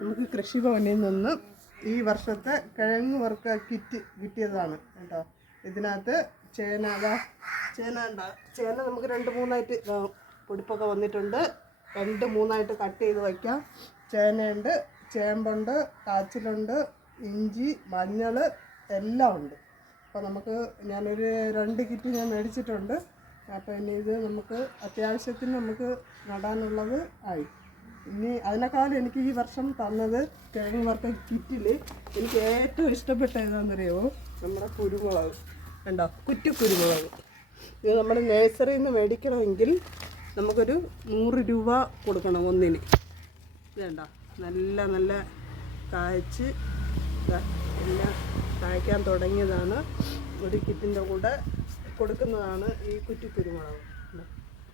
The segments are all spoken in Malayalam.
നമുക്ക് കൃഷിഭവനിൽ നിന്ന് ഈ വർഷത്തെ കിഴങ്ങ് വറുക്ക കിറ്റ് കിട്ടിയതാണ് കേട്ടോ. ഇതിനകത്ത് ചേന അതാ ചേന ഉണ്ടാ? ചേന നമുക്ക് രണ്ട് മൂന്നായിട്ട് പൊടിപ്പൊക്കെ വന്നിട്ടുണ്ട്. രണ്ട് മൂന്നായിട്ട് കട്ട് ചെയ്ത് വയ്ക്കാം. ചേനയുണ്ട് ചേമ്പുണ്ട് കാച്ചിലുണ്ട് ഇഞ്ചി മഞ്ഞൾ എല്ലാം ഉണ്ട്. അപ്പോൾ നമുക്ക് ഞാനൊരു രണ്ട് കിറ്റ് ഞാൻ മേടിച്ചിട്ടുണ്ട്. അപ്പോൾ ഇനി ഇത് നമുക്ക് അത്യാവശ്യത്തിന് നമുക്ക് നടാനുള്ളത് ആയി. ഇനി അതിനേക്കാളും എനിക്ക് ഈ വർഷം തന്നത് കിഴങ്ങ് വറുത്ത കിറ്റിൽ എനിക്ക് ഏറ്റവും ഇഷ്ടപ്പെട്ട ഏതാണെന്നറിയോ നമ്മുടെ കുരുമുളക്. കണ്ടോ? കുറ്റി കുരുമുളക്. ഇത് നമ്മൾ നേഴ്സറിയിൽ നിന്ന് മേടിക്കണമെങ്കിൽ നമുക്കൊരു നൂറ് രൂപ കൊടുക്കണം ഒന്നിന്. ഇതുണ്ടോ നല്ല നല്ല കായ്ച്ച്. എല്ലാം കായ്ക്കാൻ തുടങ്ങിയതാണ്. ഒരു കിറ്റിന്റെ കൂടെ കൊടുക്കുന്നതാണ് ഈ കുറ്റി കുരുമുളക്.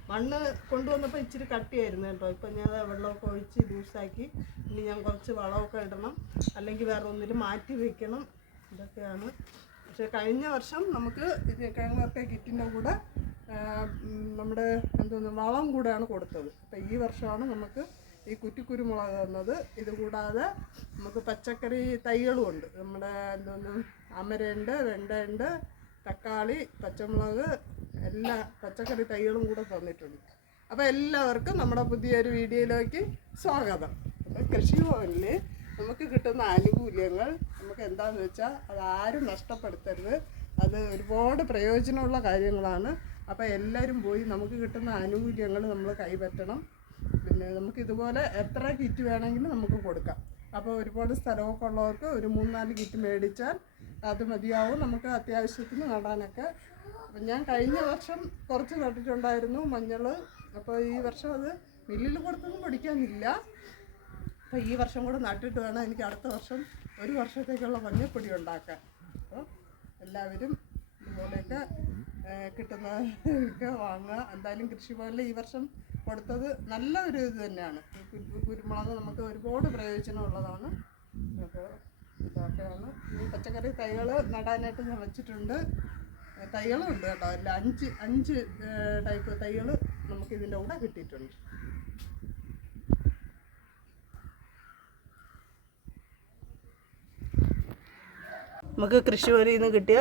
മണ്ണ് കൊണ്ടുവന്നപ്പോൾ ഇച്ചിരി കട്ടിയായിരുന്നു കേട്ടോ. ഇപ്പം ഞാൻ വെള്ളമൊക്കെ ഒഴിച്ച് ലൂസാക്കി. ഇനി ഞാൻ കുറച്ച് വളമൊക്കെ ഇടണം. അല്ലെങ്കിൽ വേറെ ഒന്നിലും മാറ്റി വെക്കണം. ഇതൊക്കെയാണ്. പക്ഷേ കഴിഞ്ഞ വർഷം നമുക്ക് ഇത് കിഴങ്ങൊക്കെ കിറ്റിന്റെ കൂടെ നമ്മുടെ എന്തോന്ന് വളം കൂടെയാണ് കൊടുത്തത്. അപ്പം ഈ വർഷമാണ് നമുക്ക് ഈ കുറ്റിക്കുരുമുളക് തന്നത് ഇത് കൂടാതെ നമുക്ക് പച്ചക്കറി തൈകളും ഉണ്ട്. നമ്മുടെ എന്തോന്ന് അമരയുണ്ട് വെണ്ടയുണ്ട് തക്കാളി പച്ചമുളക് എല്ലാ പച്ചക്കറി തൈകളും കൂടെ തന്നിട്ടുണ്ട്. അപ്പോൾ എല്ലാവർക്കും നമ്മുടെ പുതിയൊരു വീഡിയോയിലേക്ക് സ്വാഗതം. അപ്പോൾ കൃഷിഭവനിൽ നമുക്ക് കിട്ടുന്ന ആനുകൂല്യങ്ങൾ നമുക്ക് എന്താണെന്ന് വെച്ചാൽ അത് ആരും നഷ്ടപ്പെടുത്തരുത്. അത് ഒരുപാട് പ്രയോജനമുള്ള കാര്യങ്ങളാണ്. അപ്പോൾ എല്ലാവരും പോയി നമുക്ക് കിട്ടുന്ന ആനുകൂല്യങ്ങൾ നമ്മൾ കൈപ്പറ്റണം. പിന്നെ നമുക്ക് ഇതുപോലെ എത്ര കിറ്റ് വേണമെങ്കിലും നമുക്ക് കൊടുക്കാം. അപ്പോൾ ഒരുപാട് സ്ഥലമൊക്കെ ഉള്ളവർക്ക് ഒരു മൂന്നാൽ കിറ്റ് മേടിച്ചാൽ അത് മതിയാവും. നമുക്ക് അത്യാവശ്യത്തിന് നടാനൊക്കെ. അപ്പം ഞാൻ കഴിഞ്ഞ വർഷം കുറച്ച് നട്ടിട്ടുണ്ടായിരുന്നു മഞ്ഞൾ അപ്പോൾ ഈ വർഷം അത് മില്ലിൽ കൊടുത്തൊന്നും പൊടിക്കാനില്ല. അപ്പോൾ ഈ വർഷം കൂടെ നട്ടിട്ട് വേണം എനിക്ക് അടുത്ത വർഷം ഒരു വർഷത്തേക്കുള്ള മഞ്ഞൾപ്പൊടി ഉണ്ടാക്കാൻ. അപ്പോൾ എല്ലാവരും ഇതുപോലെയൊക്കെ കിട്ടുന്നതൊക്കെ വാങ്ങുക. എന്തായാലും കൃഷിഭവനിൽ ഈ വർഷം കൊടുത്തത് നല്ല ഒരു ഇത് തന്നെയാണ്. കുരുമുളക് നമുക്ക് ഒരുപാട് പ്രയോജനമുള്ളതാണ്. അപ്പോൾ ഇതൊക്കെയാണ്. ഈ പച്ചക്കറി തൈകൾ നടാനായിട്ട് ഞാൻ വെച്ചിട്ടുണ്ട്. തൈകളും ഉണ്ട് കേട്ടോ. അല്ല അഞ്ച് അഞ്ച് ടൈപ്പ് തൈകൾ നമുക്ക് ഇതിന്റെ കൂടെ കിട്ടിയിട്ടുണ്ട്. നമുക്ക് കൃഷിഭവനിൽ നിന്ന് കിട്ടിയ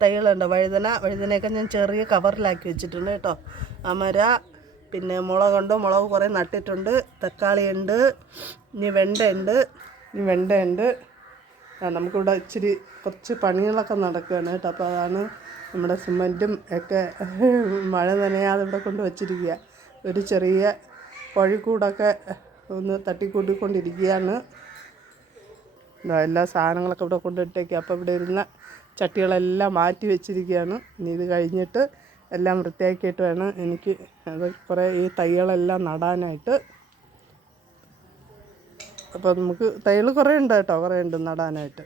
തൈകളുണ്ട്. വഴുതന വഴുതനയൊക്കെ ഞാൻ ചെറിയ കവറിലാക്കി വെച്ചിട്ടുണ്ട് കേട്ടോ. അമര പിന്നെ മുളകുണ്ട്. മുളക് കുറേ നട്ടിട്ടുണ്ട്. തക്കാളിയുണ്ട്. ഇനി വെണ്ടയുണ്ട്. ഇനി വെണ്ടയുണ്ട്. നമുക്കിവിടെ ഇച്ചിരി കുറച്ച് പണികളൊക്കെ നടക്കുകയാണ് കേട്ടോ. അപ്പോൾ അതാണ് നമ്മുടെ സിമന്റും ഒക്കെ മഴ നനയാതെ ഇവിടെ കൊണ്ട് വച്ചിരിക്കുക. ഒരു ചെറിയ കോഴിക്കൂടൊക്കെ ഒന്ന് തട്ടിക്കൂട്ടിക്കൊണ്ടിരിക്കുകയാണ്. എല്ലാ സാധനങ്ങളൊക്കെ ഇവിടെ കൊണ്ടിട്ടേക്കുക അപ്പോൾ ഇവിടെ ഇരുന്ന ചട്ടികളെല്ലാം മാറ്റി വെച്ചിരിക്കുകയാണ്. ഇനി ഇത് കഴിഞ്ഞിട്ട് എല്ലാം വൃത്തിയാക്കിയിട്ട് വേണം എനിക്ക് അത് കുറേ ഈ തൈകളെല്ലാം നടാനായിട്ട്. അപ്പോൾ നമുക്ക് തൈകൾ കുറേ ഉണ്ട് കേട്ടോ കുറേ ഉണ്ട് നടാനായിട്ട്.